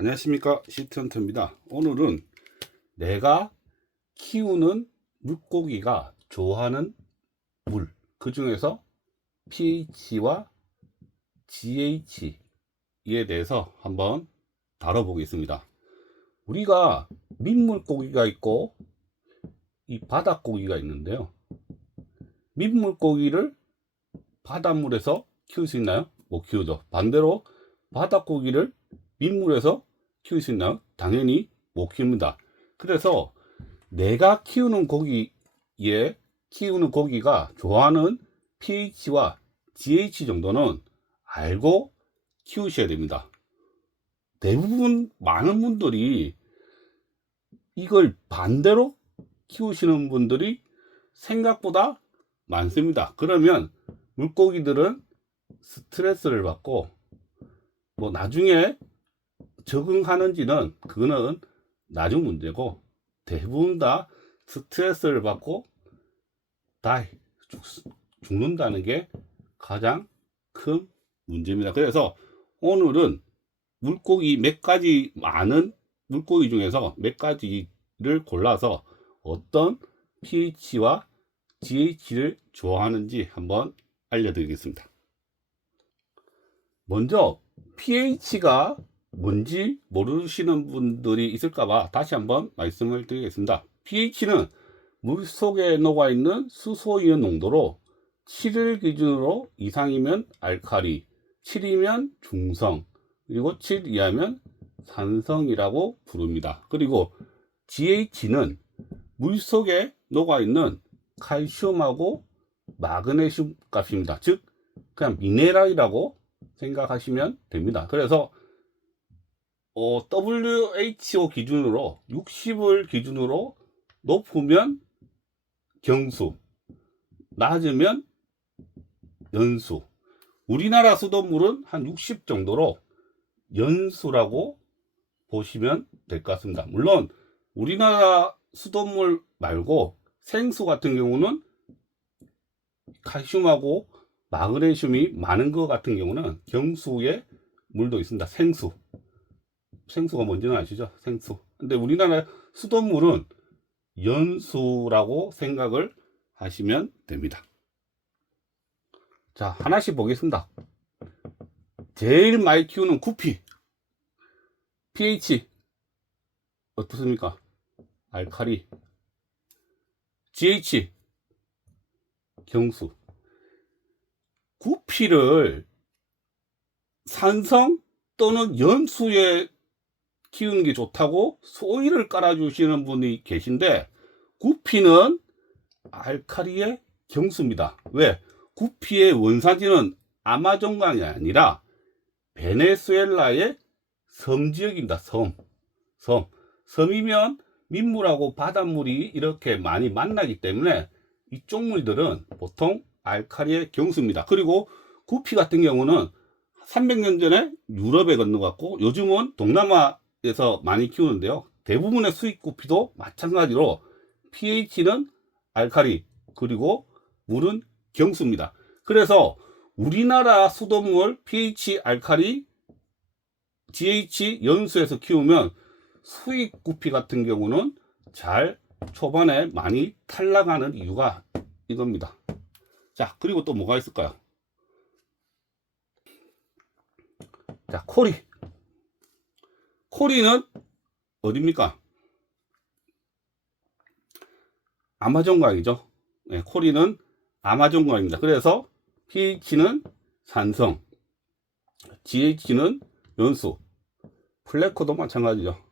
안녕하십니까, 시트헌터입니다. 오늘은 내가 키우는 물고기가 좋아하는 물, 그 중에서 pH와 GH에 대해서 한번 다뤄보겠습니다. 우리가 민물고기가 있고 이 바닷고기가 있는데요, 민물고기를 바닷물에서 키울 수 있나요? 못 키우죠. 반대로 바닷고기를 민물에서 키울 수 있나요? 당연히 못 키웁니다. 그래서 내가 키우는 고기가 좋아하는 pH와 GH 정도는 알고 키우셔야 됩니다. 대부분 많은 분들이 이걸 반대로 키우시는 분들이 생각보다 많습니다. 그러면 물고기들은 스트레스를 받고 나중에 적응하는지는 그거는 나중 문제고, 대부분 다 스트레스를 받고 다 죽는다는 게 가장 큰 문제입니다. 그래서 오늘은 많은 물고기 중에서 몇 가지를 골라서 어떤 pH와 GH를 좋아하는지 한번 알려드리겠습니다. 먼저 pH가 뭔지 모르시는 분들이 있을까봐 다시 한번 말씀을 드리겠습니다. pH는 물속에 녹아있는 수소이온 농도로 7을 기준으로 이상이면 알칼리, 7이면 중성, 그리고 7 이하면 산성이라고 부릅니다. 그리고 GH는 물속에 녹아있는 칼슘하고 마그네슘 값입니다. 즉 그냥 미네랄이라고 생각하시면 됩니다. 그래서 WHO 기준으로 60을 기준으로 높으면 경수, 낮으면 연수. 우리나라 수돗물은 한 60 정도로 연수라고 보시면 될 것 같습니다. 물론 우리나라 수돗물 말고 생수 같은 경우는 칼슘하고 마그네슘이 많은 것 같은 경우는 경수의 물도 있습니다. 생수가 뭔지는 아시죠? 생수. 근데 우리나라 수돗물은 연수라고 생각을 하시면 됩니다. 자, 하나씩 보겠습니다. 제일 많이 키우는 구피, pH 어떻습니까? 알칼리. GH 경수. 구피를 산성 또는 연수에 키우는 게 좋다고 소위를 깔아주시는 분이 계신데, 구피는 알칼리의 경수입니다. 왜? 구피의 원산지는 아마존강이 아니라 베네수엘라의 섬지역입니다. 섬이면 민물하고 바닷물이 이렇게 많이 만나기 때문에 이쪽 물들은 보통 알칼리의 경수입니다. 그리고 구피 같은 경우는 300년 전에 유럽에 건너갔고 요즘은 동남아에서 많이 키우는데요, 대부분의 수입 구피도 마찬가지로 pH는 알칼리, 그리고 물은 경수입니다. 그래서 우리나라 수돗물 pH 알칼리, GH 연수에서 키우면 수입 구피 같은 경우는 초반에 많이 탈락하는 이유가 이겁니다. 자, 그리고 또 뭐가 있을까요? 자, 코리는 어딥니까? 아마존강이죠. 네, 코리는 아마존강입니다. 그래서 pH는 산성, GH는 연수. 플래코도 마찬가지죠.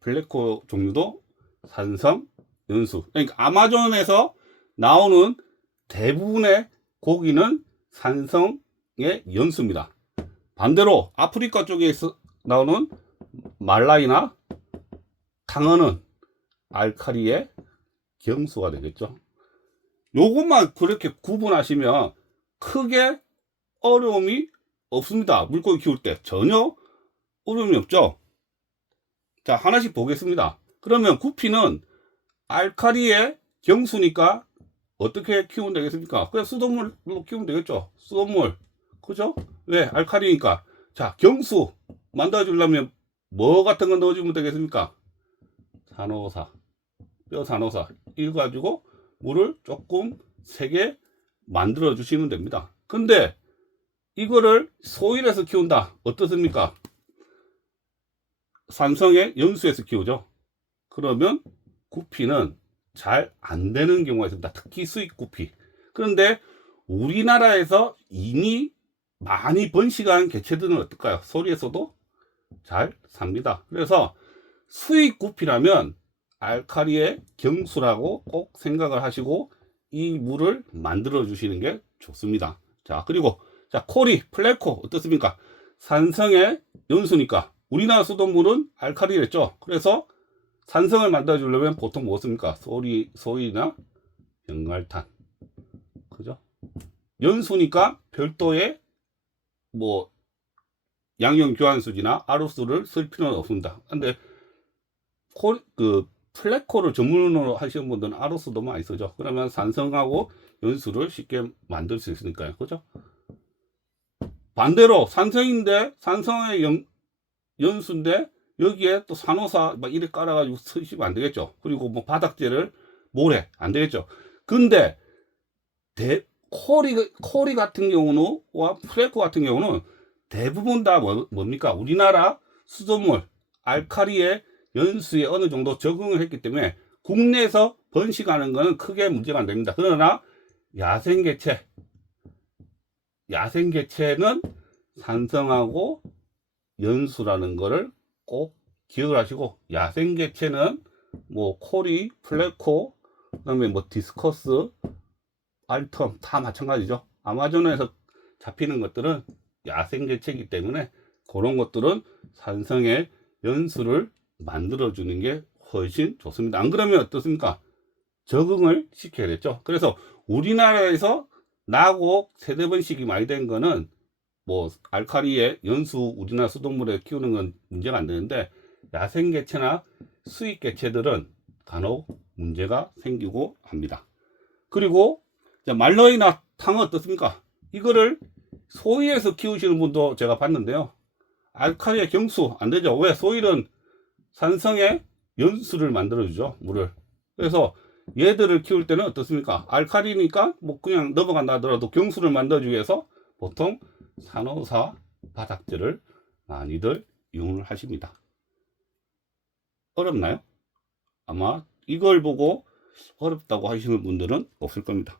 플래코 종류도 산성, 연수. 그러니까 아마존에서 나오는 대부분의 고기는 산성의 연수입니다. 반대로 아프리카 쪽에서 나오는 말라이나 탕어는 알칼리의 경수가 되겠죠. 요것만 그렇게 구분하시면 크게 어려움이 없습니다. 물고기 키울 때 전혀 어려움이 없죠. 자, 하나씩 보겠습니다. 그러면 구피는 알칼리의 경수니까 어떻게 키우면 되겠습니까? 그냥 수돗물로 키우면 되겠죠. 수돗물. 그죠? 왜? 알칼리니까. 자, 경수. 만들어주려면 뭐 같은 거 넣어주면 되겠습니까? 산호사, 뼈 산호사 이거 가지고 물을 조금 세게 만들어 주시면 됩니다. 근데 이거를 소일에서 키운다 어떻습니까? 산성의 연수에서 키우죠. 그러면 구피는 잘 안 되는 경우가 있습니다. 특히 수익 구피. 그런데 우리나라에서 이미 많이 번식한 개체들은 어떨까요? 소리에서도 잘 삽니다. 그래서 수익 구피라면 알카리의 경수라고 꼭 생각을 하시고 이 물을 만들어 주시는 게 좋습니다. 자, 그리고 자, 코리, 플레코 어떻습니까? 산성의 연수니까 우리나라 수돗물은 알카리랬죠. 그래서 산성을 만들어 주려면 보통 뭐 씁니까? 소이나 병갈탄. 그죠? 연수니까 별도의 뭐 양형 교환수지나 아루스를 쓸 필요는 없습니다. 근데 플래코를 전문으로 하시는 분들은 아루스도 많이 쓰죠. 그러면 산성하고 연수를 쉽게 만들 수 있으니까요. 그죠? 반대로 산성인데 산성의 연수인데 여기에 또 산호사 막 이렇게 깔아가지고 쓰시면 안 되겠죠. 그리고 뭐 바닥재를 모래 안 되겠죠. 근데 코리 같은 경우는 와 플래코 같은 경우는 대부분 다 뭡니까? 우리나라 수돗물 알카리의 연수에 어느 정도 적응을 했기 때문에 국내에서 번식하는 것은 크게 문제가 안 됩니다. 그러나 야생개체는 산성하고 연수라는 거를 꼭 기억을 하시고, 야생개체는 뭐 코리, 플래코, 그 다음에 뭐 디스커스, 알텀 다 마찬가지죠. 아마존에서 잡히는 것들은 야생개체이기 때문에 그런 것들은 산성의 연수를 만들어주는 게 훨씬 좋습니다. 안 그러면 어떻습니까? 적응을 시켜야겠죠. 그래서 우리나라에서 나고 세대번식이 많이 된 거는 뭐 알카리의 연수 우리나라 수돗물에 키우는 건 문제가 안 되는데 야생개체나 수입개체들은 간혹 문제가 생기고 합니다. 그리고 말러이나 탕은 어떻습니까? 이거를 소일에서 키우시는 분도 제가 봤는데요. 알카리의 경수 안 되죠. 왜? 소일은 산성의 연수를 만들어주죠. 물을. 그래서 얘들을 키울 때는 어떻습니까? 알카리니까 뭐 그냥 넘어간다 하더라도 경수를 만들어주기 위해서 보통 산호사 바닥재를 많이들 이용을 하십니다. 어렵나요? 아마 이걸 보고 어렵다고 하시는 분들은 없을 겁니다.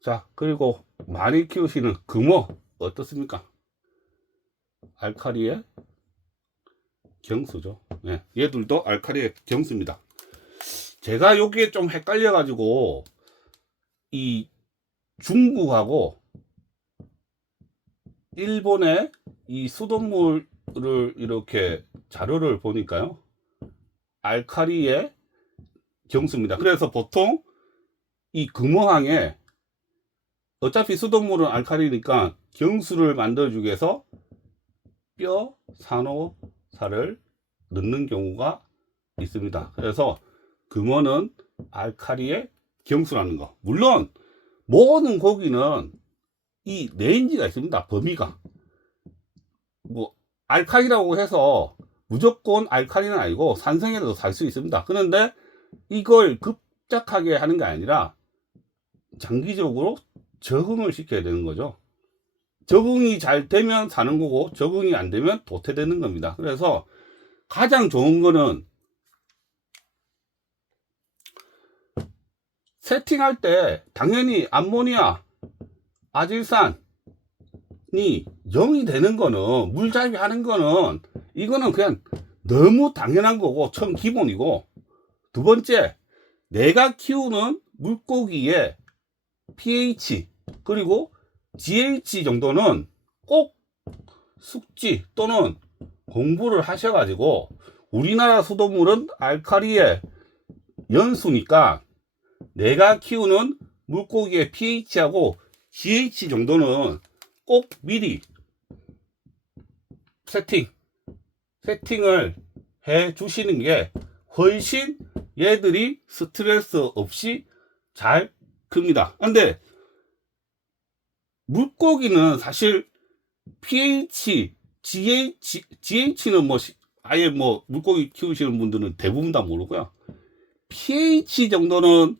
자, 그리고 많이 키우시는 금어 어떻습니까? 알카리의 경수죠. 네, 얘들도 알카리의 경수입니다. 제가 여기에 좀 헷갈려 가지고 이 중국하고 일본의 이 수돗물을 이렇게 자료를 보니까요, 알카리의 경수입니다. 그래서 보통 이 금어항에 어차피 수돗물은 알카리니까 경수를 만들어주기 위해서 뼈 산호사를 넣는 경우가 있습니다. 그래서 금어는 알카리의 경수라는 거. 물론 모든 고기는 이 레인지가 있습니다. 범위가 뭐 알카리라고 해서 무조건 알카리는 아니고 산성에도 살 수 있습니다. 그런데 이걸 급작하게 하는 게 아니라 장기적으로 적응을 시켜야 되는 거죠. 적응이 잘 되면 사는 거고 적응이 안 되면 도태되는 겁니다. 그래서 가장 좋은 거는 세팅할 때 당연히 암모니아, 아질산이 0이 되는 거는, 물잡이 하는 거는 이거는 그냥 너무 당연한 거고 처음 기본이고, 두 번째, 내가 키우는 물고기의 pH 그리고 GH 정도는 꼭 숙지 또는 공부를 하셔가지고, 우리나라 수돗물은 알카리의 연수니까 내가 키우는 물고기의 pH하고 GH 정도는 꼭 미리 세팅을 해 주시는 게 훨씬 얘들이 스트레스 없이 잘 큽니다. 근데 물고기는 사실 pH GH는 뭐 아예 뭐 물고기 키우시는 분들은 대부분 다 모르고요. pH 정도는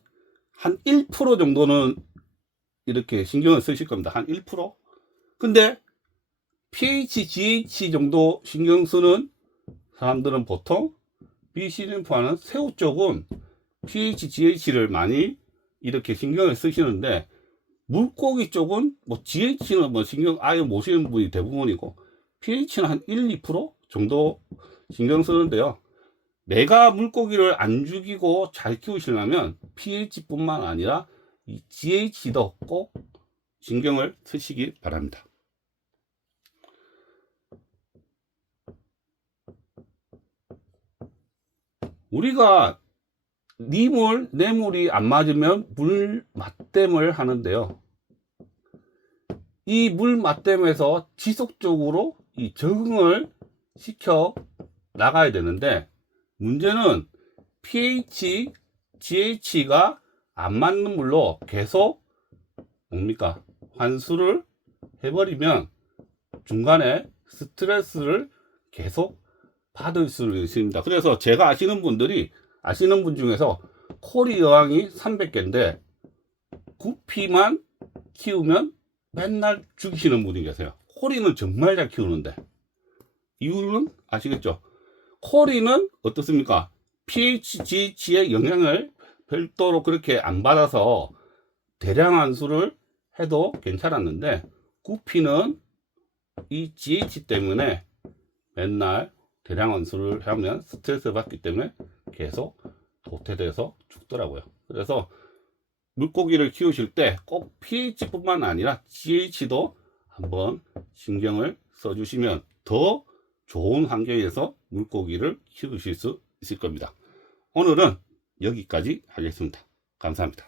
한 1% 정도는 이렇게 신경을 쓰실 겁니다. 한 1%? 근데 pH, GH 정도 신경 쓰는 사람들은 보통 비시림프하는 새우 쪽은 pH, GH를 많이 이렇게 신경을 쓰시는데, 물고기 쪽은 뭐 GH는 뭐 신경 아예 못 쓰는 분이 대부분이고, pH는 한 1, 2% 정도 신경 쓰는데요. 내가 물고기를 안 죽이고 잘 키우시려면 pH뿐만 아니라 이 GH도 꼭 신경을 쓰시기 바랍니다. 우리가 네 물, 내 물이 안 맞으면 물 맞댐을 하는데요. 이 물 맞댐에서 지속적으로 이 적응을 시켜 나가야 되는데, 문제는 pH, GH가 안 맞는 물로 계속 뭡니까? 환수를 해버리면 중간에 스트레스를 계속 받을 수 있습니다. 그래서 제가 아시는 분 중에서 코리 여왕이 300개인데 구피만 키우면 맨날 죽이시는 분이 계세요. 코리는 정말 잘 키우는데, 이유는 아시겠죠? 코리는 어떻습니까? pH, GH의 영향을 별도로 그렇게 안 받아서 대량 환수를 해도 괜찮았는데, 구피는 이 GH 때문에 맨날 대량 환수를 하면 스트레스 받기 때문에 계속 도태돼서 죽더라고요. 그래서 물고기를 키우실 때 꼭 pH뿐만 아니라 GH도 한번 신경을 써주시면 더 좋은 환경에서 물고기를 키우실 수 있을 겁니다. 오늘은 여기까지 하겠습니다. 감사합니다.